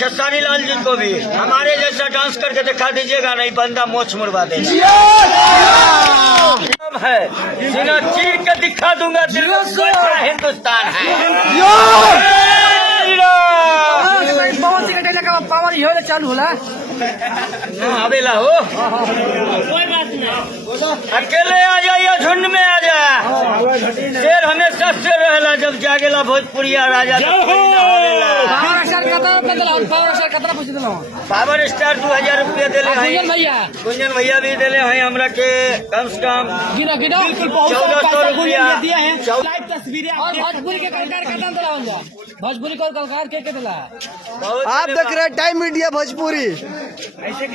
खेसारी लाल जी को भी हमारे जैसा डांस करके दिखा दीजिएगा, नहीं बंदा मोछ मुड़वा देगा है। सीना चीर के दिखा दूंगा, दिल में बड़ा हिंदुस्तान है। पवन सिंह का पावर ही होला चालू होला अबेला हो, कोई बात नहीं, अकेले आ जा या झुंड में आ जा। शेर हमेशा शेर रहेला, जब जागेला भोजपुरिया राजा। पावर स्टार 2000 रुपया दिले हैं, गुंजन भैया भी दिले हैं हमरा के, कम से कम 1400 रुपया। भोजपुरी को कलाकार के दिला। आप देख रहे हैं टाइम मीडिया भोजपुरी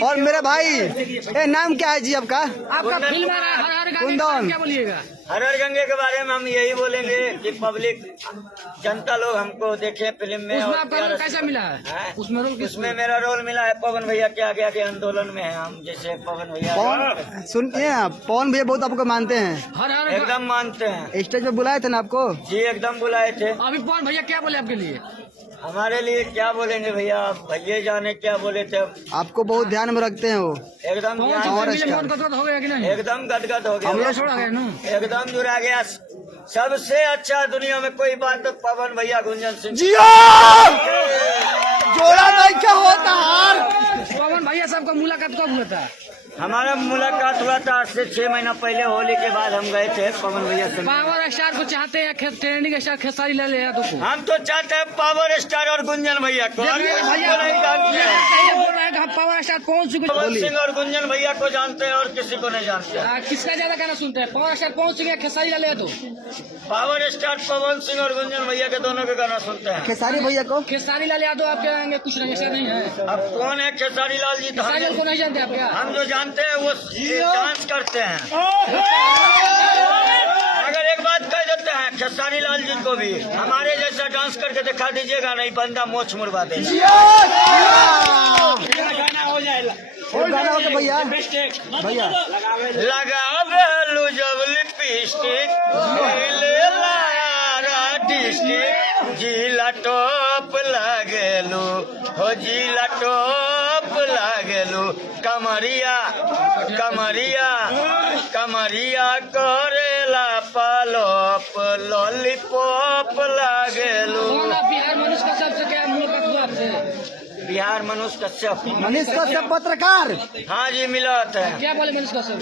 और मेरे भाई ए, नाम क्या है जी आपका? आपका फिल्म कुंदन। क्या बोलिएगा? हर हर गंगे के बारे में हम यही बोलेंगे कि पब्लिक जनता लोग हमको देखे फिल्म में। उसमें और आपका रोल कैसा मिला है? उसमें मेरा रोल मिला है पवन भैया के आगे आगे आंदोलन में है हम, जैसे पवन भैया। पवन सुनिए आप, पवन भैया बहुत आपको मानते हैं, हर एकदम मानते हैं स्टेज पे बुलाए थे ना आपको? जी, एकदम बुलाए थे। अभी पवन भैया क्या बोले आपके लिए? हमारे लिए क्या बोलेंगे भैया, भैया जाने क्या बोले थे। आपको बहुत ध्यान में रखते हैं वो, एकदम पवन ध्यान- सिंह और से मिले अच्छा। मन गदगद हो गया कि नहीं? एकदम गदगद हो हमला गया, छोड़ा गया ना? एकदम जुड़ा गया। सबसे अच्छा दुनिया में कोई बात तो पवन भैया गुंजन सिंह। जोड़ा नहीं क्या होता हार। पवन भैया सबका मुलाकात कब हुआ था? हमारा मुलाकात हुआ था आज से 6 महीना पहले, होली के बाद हम गए थे पवन भैया से। पावर स्टार को चाहते हैं, ट्रेंडिंग स्टार खेसारी लाल यादव को। हम तो चाहते हैं पावर स्टार और गुंजन भैया को, और किसी को नहीं जानते हैं। बोल रहे हैं कि हम पावर स्टार पवन सिंह पवन सिंह और गुंजन भैया को जानते हैं और किसी को नहीं जानते हैं। किसका ज्यादा गाना सुनते हैं? पावर स्टार पवन सिंह या खेसारी लाल यादव? पावर स्टार पवन सिंह और गुंजन भैया के दोनों के गाना सुनते हैं। खेसारी भैया को? खेसारी लाल यादव आपके आएंगे कुछ नहीं, ऐसा नहीं है। अब कौन है खेसारी लाल जी? तो खेसारी लाल को नहीं जानते आप क्या? हम जो जानते हैं वो डांस करते हैं। अगर एक बात कह देते हैं, खेसारी लाल जी को भी हमारे जैसा डांस करके दिखा दीजिएगा, नहीं बंदा मोछ मुड़वा देगा। गाना हो तो भैया भैया लगावेलू जब लिपस्टिक, डिस्ट्रिक्ट जिला टॉप लागेलू हो, जिला टॉप लागेलू। कमरिया कमरिया कमरिया करेला पालोप, लॉलीपॉप लागेलू। बिहार मनुष्य का सबसे क्या मुलाकात हुआ आपसे? बिहार मनुष्य कश्यप। मनीष कश्यप पत्रकार। हाँ जी, मिला था। क्या बोले मनुष्य का सब?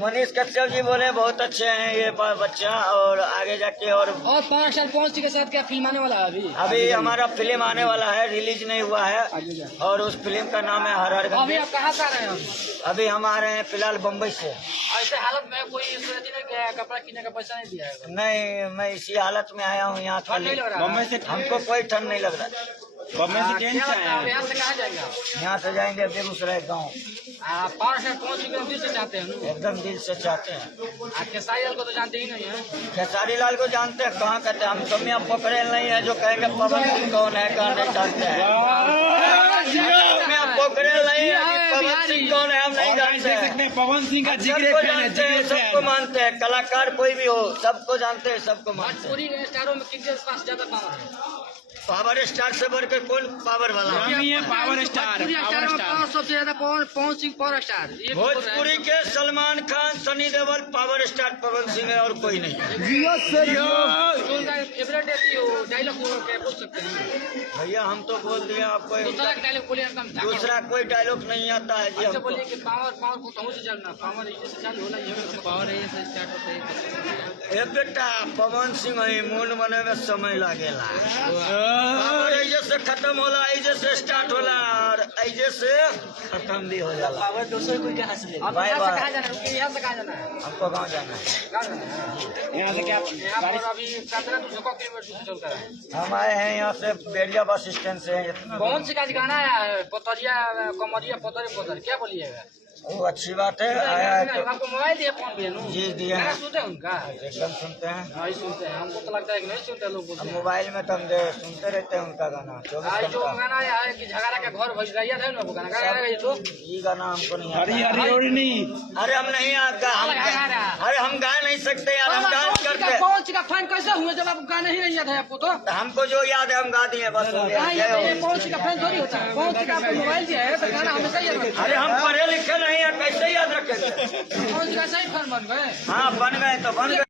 मनीष कश्यप जी बोले बहुत अच्छे हैं ये बच्चा, और आगे जाके और पावर स्टार पवन सिंह के साथ क्या फिल्म आने वाला है? अभी हमारा फिल्म आने वाला है, रिलीज नहीं हुआ है, और उस फिल्म का नाम है हर हर अभी गंगे। आप कहाँ से आ रहे हैं? अभी हम आ रहे हैं फिलहाल बम्बई से। ऐसे हालत में कोई नहीं गया, कपड़ा किनने का पैसा नहीं दिया है? नहीं, मैं इसी हालत में आया हूँ यहाँ ठंड नहीं लग रहा? बम्बई से हमको कोई ठंड नहीं लग रहा। बम्बई से यहाँ से कहाँ जाएंगे? यहाँ से जाएंगे बेगूसराय गाँव। पावर स्टार पवन सिंह को दिल से चाहते हैं ना? एकदम दिल से चाहते हैं। खेसारी लाल को तो जानते ही नहीं है। खेसारी लाल को जानते हैं, कहाँ कहते हैं, हम तो मियाँ पोखरेल नहीं है जो कहेंगे पवन सिंह कौन है, कहाँ नहीं जानते हैं। मियाँ पोखरेल नहीं है कि पवन सिंह कौन है, हम नहीं जानते हैं। पवन सिंह का सबको जानते हैं, सबको मानते हैं, कलाकार कोई भी हो सबको जानते हैं, सबको मानते हैं। पूरी स्टारों में किसके पास ज्यादा पावर है? पावर स्टार से बढ़ के कौन पावर वाला है? Power star. पूरी स्टारों में पावर सबसे ज्यादा पवन सिंह पावर स्टार। ये भोजपुरी के सलमान खान, सनी देओल, पावर स्टार पवन सिंह है और कोई नहीं है। फेवरेट डायलॉग बोल सकते हैं भैया हम तो बोल दिए आपको, दूसरा डायलॉग बोलिए एकदम। दूसरा कोई डायलॉग नहीं आता है जी अच्छा हमको। बोलिए कि पावर को कहाँ से चलना? पावर से चालू होला, ये पावर है से स्टार्ट होता है। ए बेटा, पवन सिंह ही मूड बने में समय लागेला। पावर ऐसे से खत्म होला, ऐसे से स्टार्ट होला, और ऐसे से खत्म भी हो जाला। पावर दूसरे कोई कहाँ से ले? Bye bye. कहाँ जाना है? यहाँ से कहाँ जाना है? हमको गाँव जाना है। कहाँ जाना है? यहाँ से क्या? यहाँ पर अभी 15-20 चल कर है। हम आए हैं यहाँ से बेरिया बस स्टैंड से। कौन सी गाना है? पतरिया कमरिया पतरे पतर, क्या बोलिएगा? वो अच्छी बात है, आया है तो आपको मोबाइल दिए फोन पे जी दिए हैं, सुनते हैं उनका एकदम सुनते हैं। नहीं सुनते हैं, हमको तो लगता है कि नहीं सुनते लोग बोलते अब हैं। मोबाइल में तो हम सुनते रहते हैं उनका गाना 24 आज जो घंटा। गाना है कि झगड़ा के घर भज रही है ना वो गाना गाना ये तो ये गाना हमको नहीं आता। अरे हम नहीं आता, अरे हम गा नहीं सकते यार, हम डांस करते हैं। कौन सी का फैन कैसे हुए जब आप गाना ही नहीं याद है आपको तो हमको जो याद है हम गा दिए बस हो गया। जय हो। ये कौन सी का फैन थोड़ी होता है, कौन सी का आपको मोबाइल दिया है तो गाना हमेशा याद रखना अरे हम पढ़े लिखे नहीं है, कैसे याद रखेंगे? कौन सी का सही फैन बन गए। हाँ बन गए तो बन गए।